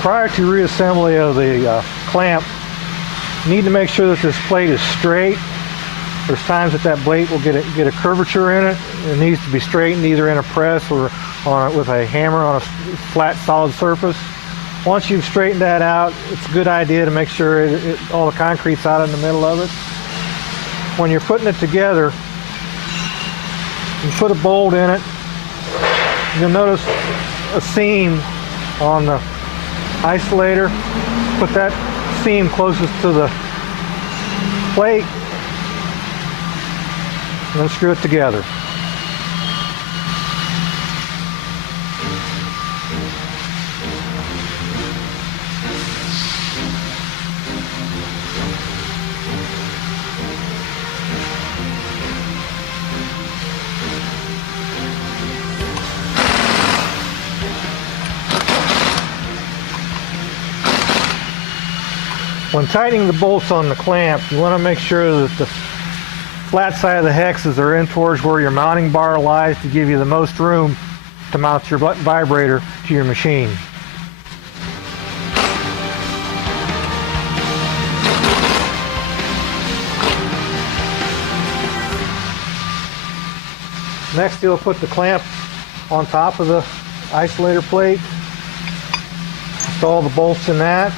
Prior to reassembly of the clamp, you need to make sure that this plate is straight. There's times that plate will get a curvature in it. It needs to be straightened either in a press or with a hammer on a flat solid surface. Once you've straightened that out, it's a good idea to make sure all the concrete's out in the middle of it. When you're putting it together, you put a bolt in it. You'll notice a seam on the isolator. Put that seam closest to the plate and then screw it together. When tightening the bolts on the clamp, you want to make sure that the flat side of the hexes are in towards where your mounting bar lies to give you the most room to mount your vibrator to your machine. Next, you'll put the clamp on top of the isolator plate. Install the bolts in that.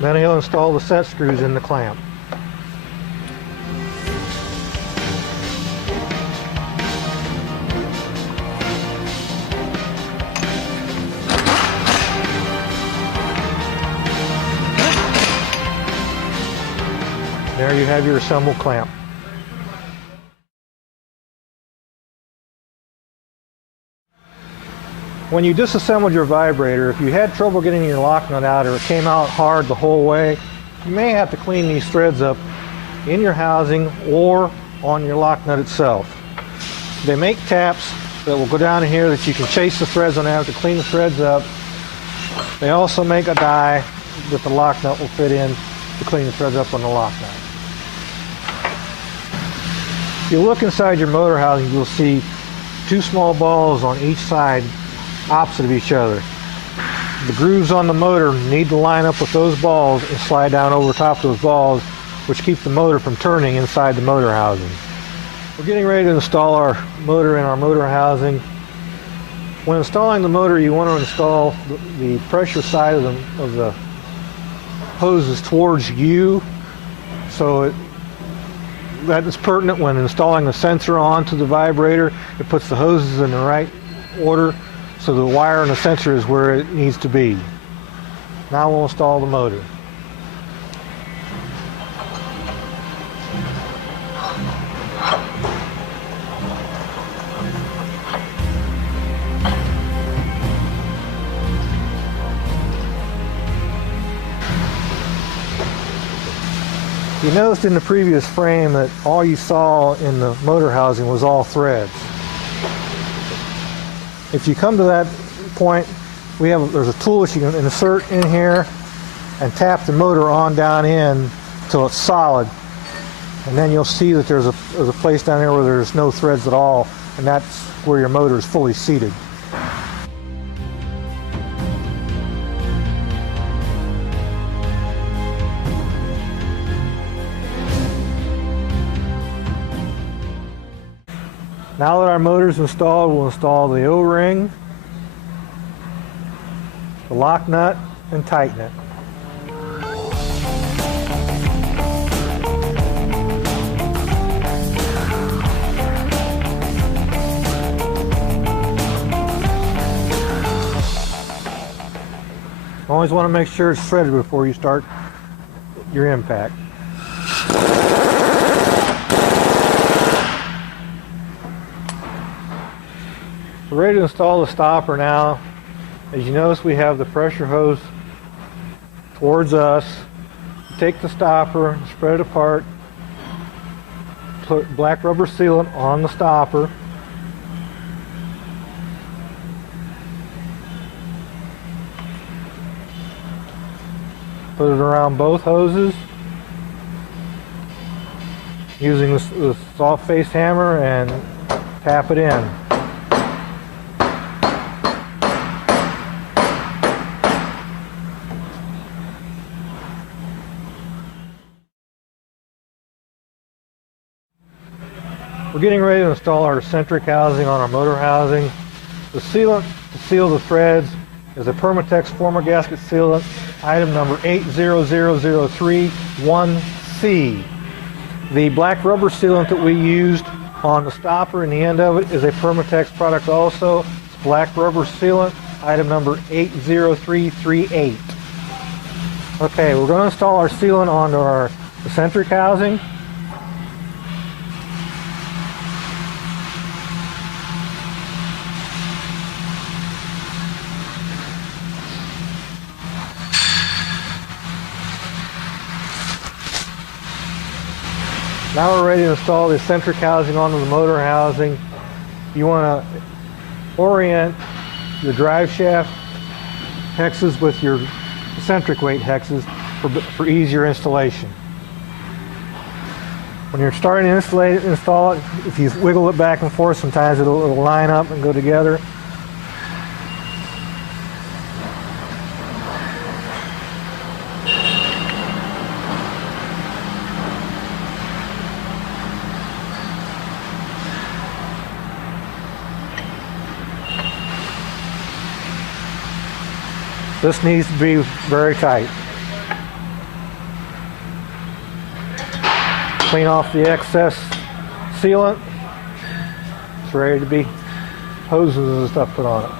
Then he'll install the set screws in the clamp. There you have your assembled clamp. When you disassembled your vibrator, if you had trouble getting your lock nut out or it came out hard the whole way, you may have to clean these threads up in your housing or on your lock nut itself. They make taps that will go down in here that you can chase the threads on out to clean the threads up. They also make a die that the lock nut will fit in to clean the threads up on the lock nut. If you look inside your motor housing, you'll see two small balls on each side opposite of each other. The grooves on the motor need to line up with those balls and slide down over top of those balls, which keep the motor from turning inside the motor housing. We're getting ready to install our motor in our motor housing. When installing the motor, you want to install the pressure side of the hoses towards you, so that is pertinent when installing the sensor onto the vibrator. It puts the hoses in the right order, so the wire and the sensor is where it needs to be. Now we'll install the motor. You noticed in the previous frame that all you saw in the motor housing was all threads. If you come to that point, there's a tool that you can insert in here and tap the motor on down in till it's solid, and then you'll see that there's a place down there where there's no threads at all, and that's where your motor is fully seated. Now that our motor's installed, we'll install the O-ring, the lock nut, and tighten it. Always want to make sure it's threaded before you start your impact. We're ready to install the stopper now. As you notice, we have the pressure hose towards us. Take the stopper, spread it apart, put black rubber sealant on the stopper. Put it around both hoses using the soft face hammer and tap it in. We're getting ready to install our eccentric housing on our motor housing. The sealant to seal the threads is a Permatex former gasket sealant, item number 800031C. The black rubber sealant that we used on the stopper and the end of it is a Permatex product also. It's black rubber sealant, item number 80338. Okay, we're going to install our sealant onto our eccentric housing. Now we're ready to install the eccentric housing onto the motor housing. You want to orient your drive shaft hexes with your eccentric weight hexes for easier installation. When you're starting to install it, if you wiggle it back and forth, sometimes it'll line up and go together. This needs to be very tight. Clean off the excess sealant. It's ready to be hoses and stuff put on it.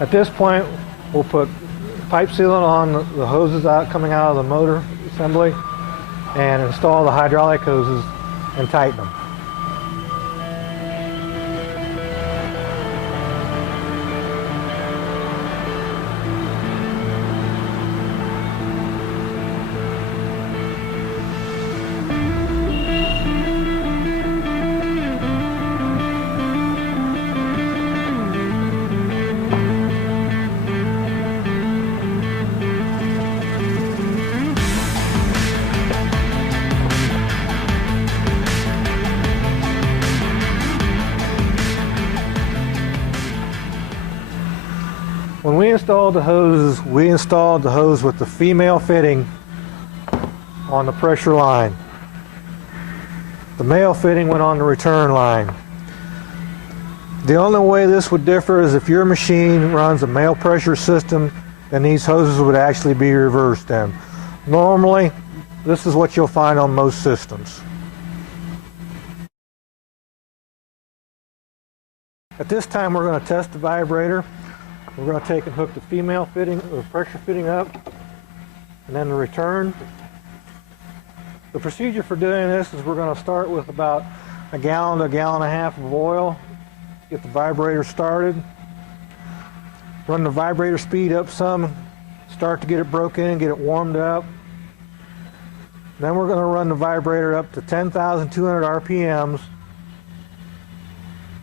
At this point, we'll put pipe sealant on the hoses coming out of the motor assembly and install the hydraulic hoses and tighten them. When we installed the hoses, we installed the hose with the female fitting on the pressure line. The male fitting went on the return line. The only way this would differ is if your machine runs a male pressure system, then these hoses would actually be reversed then. Normally, this is what you'll find on most systems. At this time, we're going to test the vibrator. We're going to take and hook the female fitting, or pressure fitting up, and then the return. The procedure for doing this is we're going to start with about a gallon to a gallon and a half of oil. Get the vibrator started. Run the vibrator speed up some. Start to get it broken in, get it warmed up. Then we're going to run the vibrator up to 10,200 RPMs.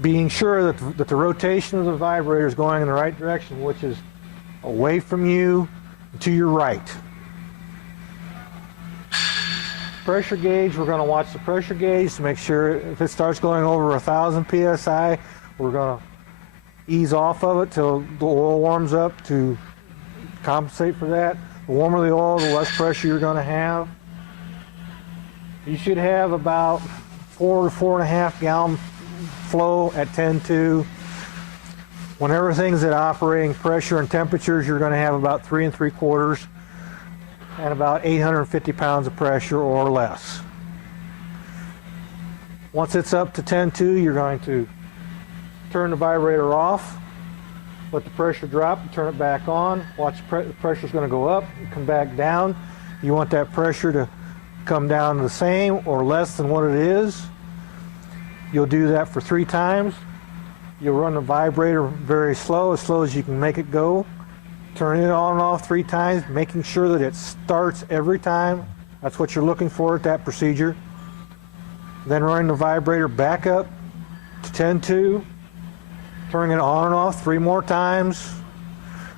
Being sure that the rotation of the vibrator is going in the right direction, which is away from you to your right. Pressure gauge, we're going to watch the pressure gauge to make sure if it starts going over 1,000 psi, we're going to ease off of it till the oil warms up to compensate for that. The warmer the oil, the less pressure you're going to have. You should have about 4 to 4.5 gallon flow at 10.2. When everything's at operating pressure and temperatures, you're going to have about 3 3/4. and about 850 pounds of pressure or less. Once it's up to 10.2, you're going to turn the vibrator off, let the pressure drop, turn it back on. Watch the pressure's going to go up, come back down. You want that pressure to come down the same or less than what it is. You'll do that for 3 times. You'll run the vibrator very slow as you can make it go. Turn it on and off 3 times, making sure that it starts every time. That's what you're looking for at that procedure. Then running the vibrator back up to 10.2, turning it on and off 3 more times,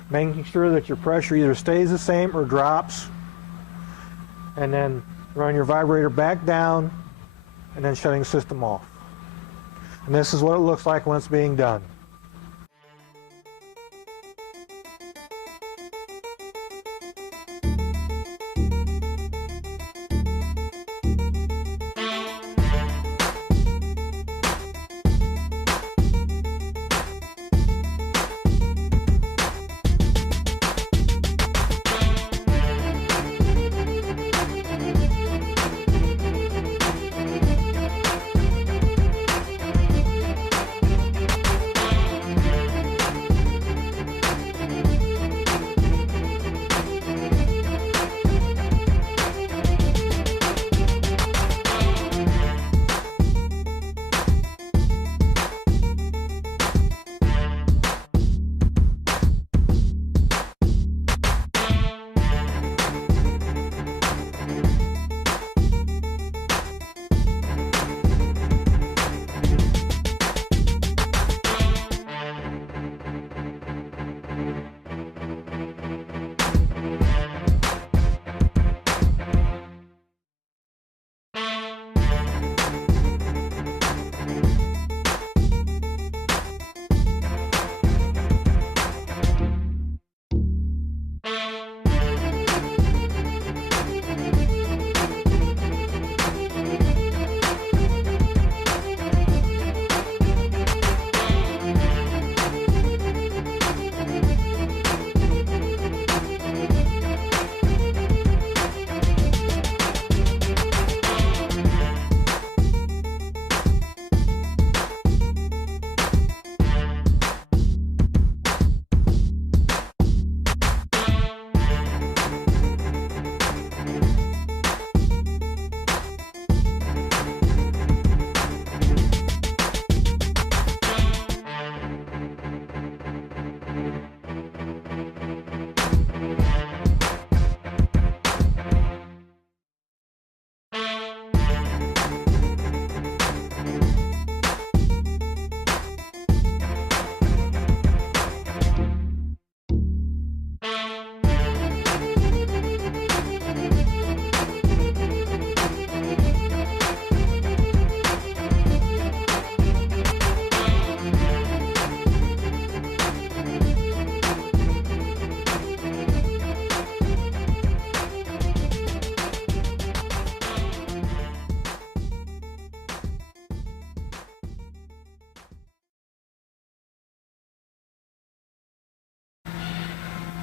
making sure that your pressure either stays the same or drops, and then run your vibrator back down, and then shutting the system off. And this is what it looks like when it's being done.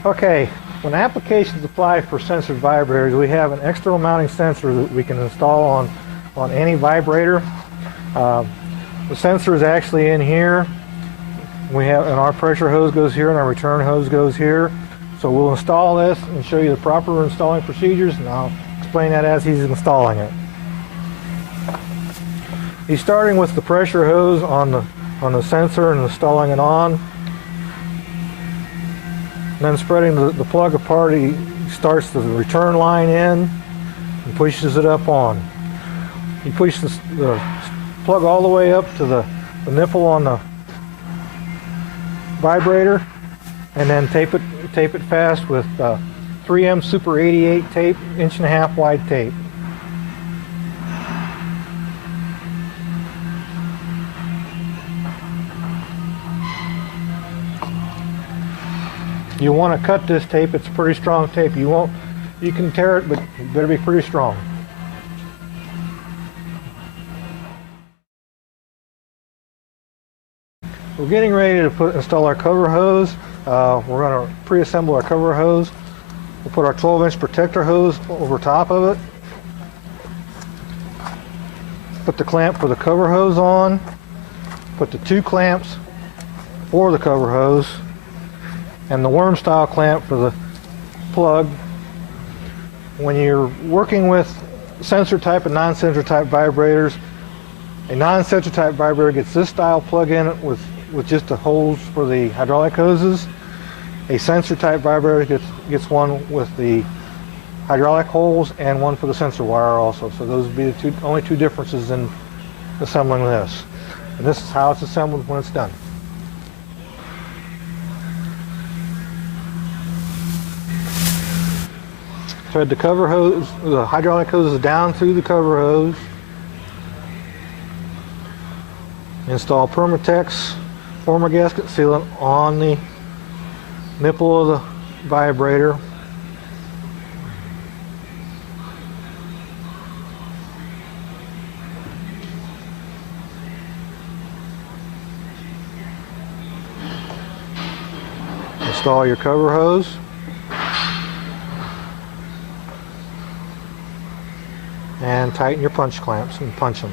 Okay, when applications apply for sensored vibrators, we have an external mounting sensor that we can install on any vibrator. The sensor is actually in here. And our pressure hose goes here and our return hose goes here. So we'll install this and show you the proper installing procedures, and I'll explain that as he's installing it. He's starting with the pressure hose on the sensor and installing it on. And then spreading the plug apart, he starts the return line in and pushes it up on. He pushes the plug all the way up to the nipple on the vibrator, and then tape it fast with 3M Super 88 tape, 1.5" wide tape. You want to cut this tape. It's pretty strong tape. You can tear it, but it better be pretty strong. We're getting ready to install our cover hose. We're going to pre-assemble our cover hose. We'll put our 12-inch protector hose over top of it. Put the clamp for the cover hose on. Put the 2 clamps for the cover hose. And the worm style clamp for the plug. When you're working with sensor type and non-sensor type vibrators, a non-sensor type vibrator gets this style plug in with just a hose for the hydraulic hoses. A sensor type vibrator gets one with the hydraulic holes and one for the sensor wire also. So those would be the only two differences in assembling this. And this is how it's assembled when it's done. Thread the cover hose, the hydraulic hoses down through the cover hose. Install Permatex former gasket sealant on the nipple of the vibrator. Install your cover hose. And tighten your punch clamps and punch them.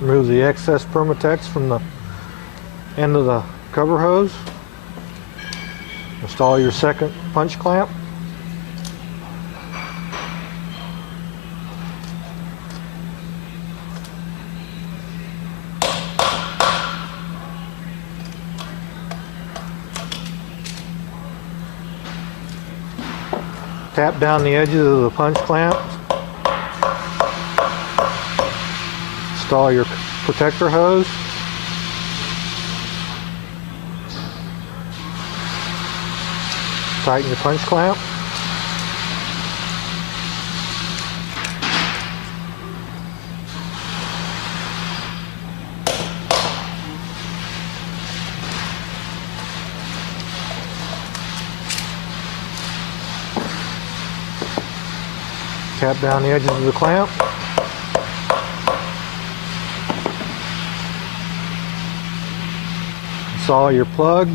Remove the excess Permatex from the end of the cover hose. Install your second punch clamp. Tap down the edges of the punch clamp. Install your protector hose. Tighten your punch clamp. Tap down the edges of the clamp. Install your plug.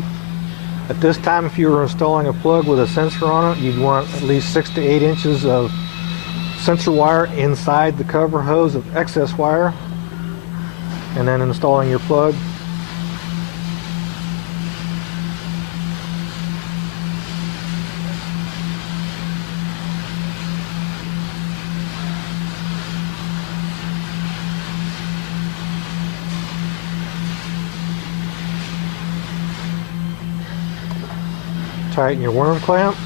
At this time, if you were installing a plug with a sensor on it, you'd want at least 6 to 8 inches of sensor wire inside the cover hose of excess wire. And then installing your plug. Tighten your worm clamp.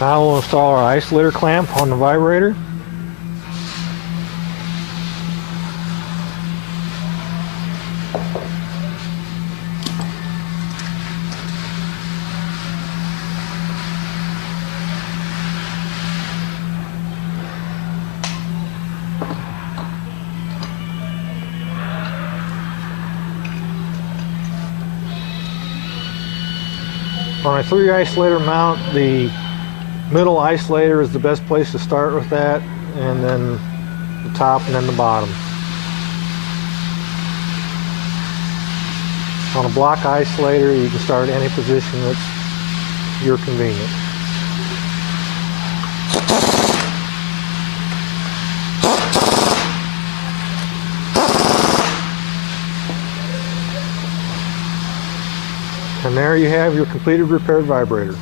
Now we'll install our isolator clamp on the vibrator. On a 3 isolator mount, the middle isolator is the best place to start with that, and then the top and then the bottom. On a block isolator, you can start at any position that's your convenient. And there you have your completed repaired vibrator.